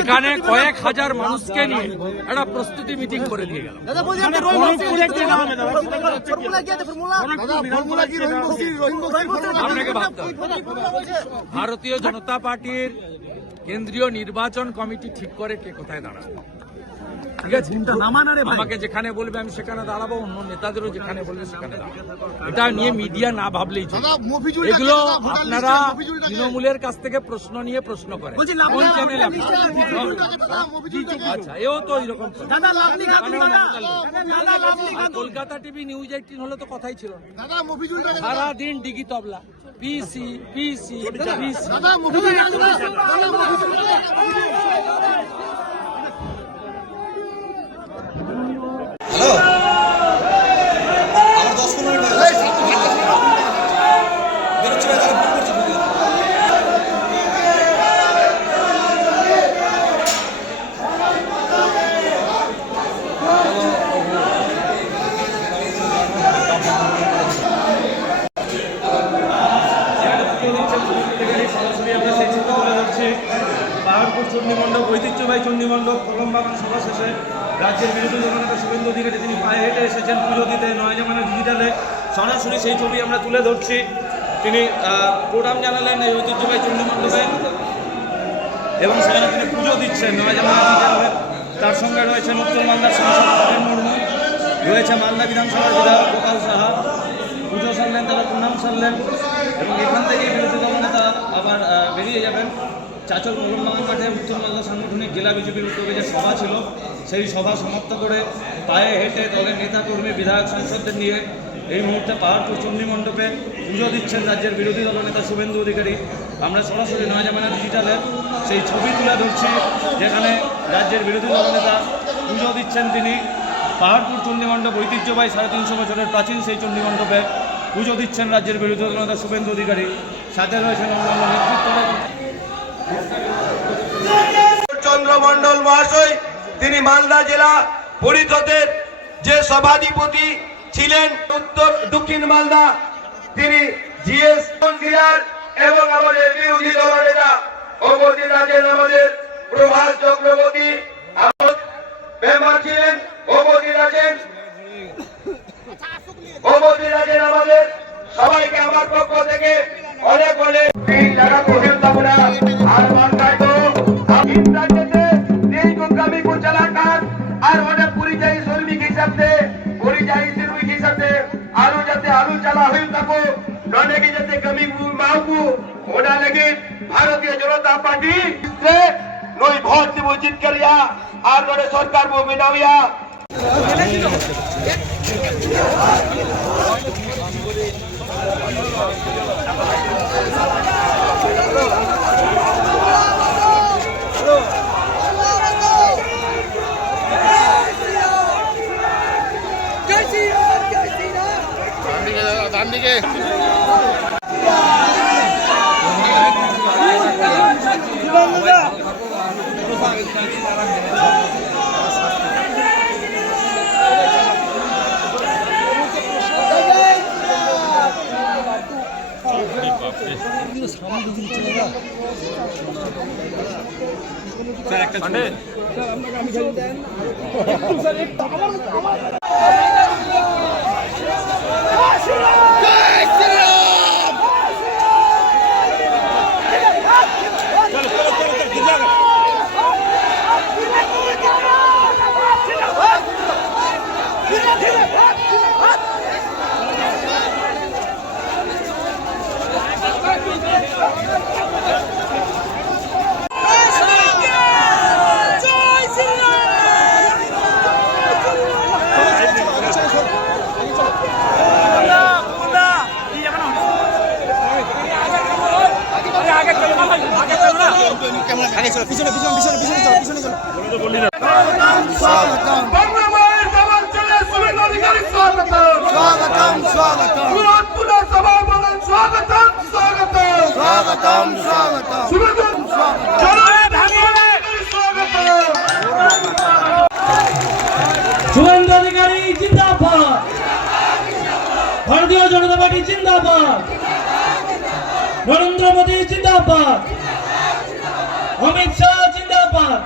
এখানে কয়েক হাজার মানুষকে নিয়ে একটা প্রস্তুতি মিটিং করে দিয়ে গেল। আপনাকে ভাবতে হবে, ভারতীয় জনতা পার্টির কেন্দ্রীয় নির্বাচন কমিটি ঠিক করে কে কোথায় দাঁড়াবে। ঠিক আছে, আমাকে যেখানে বলবে আমি সেখানে দাঁড়াবো, অন্য নেতাদেরও যেখানে বলবে সেখানে দাঁড়াবো। এটা নিয়ে মিডিয়া না ভাবলেই চলে। এগুলো আপনারা তৃণমূলের কাছ থেকে প্রশ্ন নিয়ে প্রশ্ন করেন, কোন চ্যানেল? আচ্ছা, এও তো এরকম। কলকাতা টিভি নিউজ 18 হলে তো কথাই ছিল না, সারাদিন ডিগি তবলা, পিসি পিসি পিসি। পাহাড়পুর চণ্ডীমণ্ডপ, ঐতিহ্যবাহী চণ্ডীমণ্ডপ কলমবাগান সভা শেষে রাজ্যের বিরোধী দলনেতা শুভেন্দু অধিকারী তিনি পায়ে হেঁটে এসেছেন পুজো দিতে নয়াজামানা ডিজিটালে। সরাসরি সেই ছবি আমরা তুলে ধরছি। তিনি প্রণাম জানালেন এই ঐতিহ্যবাহী চণ্ডীমণ্ডপে এবং সেখানে তিনি পুজো দিচ্ছেন নয়াজামানা ডিজিটালে। তার সঙ্গে রয়েছেন উত্তর মালদার সাংসদ প্রবীণ মুর্মু, রয়েছে মালদা বিধানসভার বিধায়ক গোপাল সাহা। পুজো সারলেন, তারা প্রণাম সারলেন এবং এখান থেকেই বিরোধী দলনেতা আবার বেরিয়ে যাবেন। চাচল কলমবাগান মাঠে উত্তর মালদা সাংগঠনিক জেলা বিজেপির উদ্যোগে যে সভা ছিল সেই সভা সমাপ্ত করে পায়ে হেঁটে দলের নেতাকর্মী বিধায়ক সাংসদদের নিয়ে এই মুহূর্তে পাহাড়পুর চণ্ডীমণ্ডপে পুজো দিচ্ছেন রাজ্যের বিরোধী দলনেতা শুভেন্দু অধিকারী। আমরা সরাসরি নয়াজামানা ডিজিটালে সেই ছবি তুলে ধরছি, যেখানে রাজ্যের বিরোধী দলনেতা পুজো দিচ্ছেন। তিনি পাহাড়পুর চণ্ডীমণ্ডপ ঐতিহ্যবাহী 350 বছরের প্রাচীন সেই চণ্ডীমণ্ডপে পুজো দিচ্ছেন রাজ্যের বিরোধী দলনেতা শুভেন্দু অধিকারী। সাথে রয়েছেন অন্যান্য নেতৃত্বরা। চন্দ্রমন্ডল মহাশয় তিনি মালদা জেলা পরিষদের যে সভাধিপতি ছিলেন, উত্তর দক্ষিণ মালদা তিনি জিএস এবং আমাদের বিরোধী দলনেতা উপস্থিত আছেন আমাদের প্রভাস চক্রবর্তী মেম্বার ছিলেন, উপস্থিত আছেন আমাদের সবাইকে আমার পক্ষ থেকে অনেক অনেক জায়গা পর্যন্ত আমরা আর আর অনেক পরিযায়ী শ্রমিক হিসাবে আরো যাতে আলু চালা হয়ে থাকো ননেকে যাতে কমি মাহবু ওটা লাগে ভারতীয় জনতা পার্টি নই ভোট দিব জিত করিয়া আর ননে সরকার বো মিনাইয়া। দিকে আগে চলো, পিছনে পিছনে পিছনে পিছনে চলো, পিছনে চলো। স্বাগতম স্বাগতম স্বাগতম স্বাগতম শুভেন্দু অধিকারী জিন্দাবাদ, ভারতীয় জনতা পার্টি জিন্দাবাদ, নরেন্দ্র মোদী জিন্দাবাদ, অমিত শাহ জিন্দাবাদ। জিন্দাবাদ